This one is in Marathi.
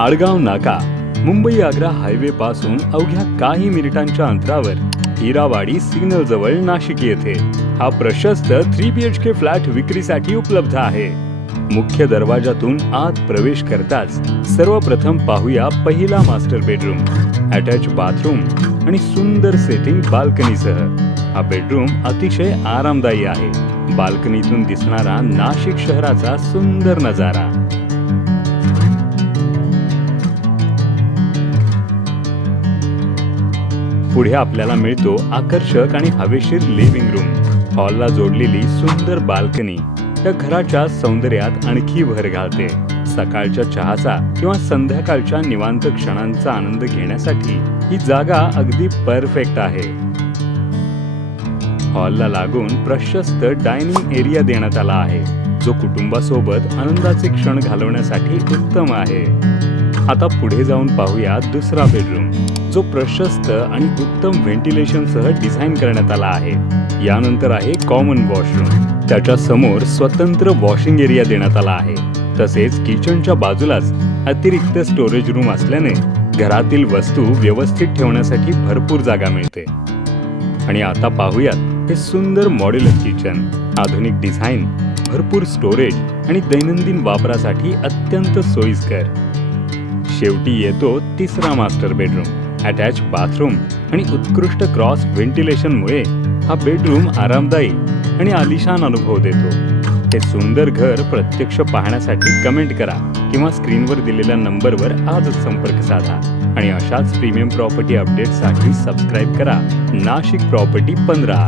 आडगाव नाका मुंबई आग्रा हायवे पासून अवघ्या काही मिनिटांच्या अंतरावर हिरावाडी सिग्नल जवळ नाशिक येथे हा प्रशस्त 3 BHK फ्लॅट विक्रीसाठी उपलब्ध आहे। मुख्य दरवाजातून आत प्रवेश करताच सर्वप्रथम पाहूया पहिला मास्टर बेडरूम, अटॅच बाथरूम आणि सुंदर सेटिंग बाल्कनीसह। हा बेडरूम अतिशय आरामदायी आहे। बाल्कनीतून दिसणारा नाशिक शहराचा सुंदर नजारा। पुढे आपल्याला मिळतो आकर्षक आणि हवेशीर लिव्हिंग रूम। हॉलला जोडलेली सुंदर बाल्कनी या घराच्या सौंदर्यात आणखी भर घालते। सकाळच्या चहाचा किंवा संध्याकाळच्या निवांत क्षणांचा आनंद घेण्यासाठी ही जागा अगदी परफेक्ट आहे। हॉलला लागून प्रशस्त डायनिंग एरिया देण्यात आला आहे, जो कुटुंबासोबत आनंदाचे क्षण घालवण्यासाठी उत्तम आहे। आता पुढे जाऊन पाहूया दुसरा बेडरूम, जो प्रशस्त आणि उत्तम व्हेंटिलेशन सह डिझाइन करण्यात आला आहे। यानंतर आहे कॉमन वॉशरूम, त्याच्या समोर स्वतंत्र वॉशिंग एरिया देण्यात आला आहे। तसेच किचनच्या बाजूलाच अतिरिक्त स्टोरेज रूम असल्याने घरातील वस्तू व्यवस्थित ठेवण्यासाठी भरपूर जागा मिळते। आणि आता पाहूयात हे सुंदर मॉड्युलर किचन, आधुनिक डिझाइन, भरपूर स्टोरेज आणि दैनंदिन वापरासाठी अत्यंत सोयीस्कर। शेवटी येतो तिसरा मास्टर बेडरूम, अटॅच बाथरूम आणि उत्कृष्ट क्रॉस व्हेंटिलेशनमुळे हा बेडरूम आरामदायी आणि आलिशान अनुभव देतो। हे सुंदर घर प्रत्यक्ष पाहण्यासाठी कमेंट करा किंवा स्क्रीनवर दिलेल्या नंबरवर आजच संपर्क साधा। आणि अशाच प्रीमियम प्रॉपर्टी अपडेटसाठी सबस्क्राइब करा नाशिक प्रॉपर्टी 15।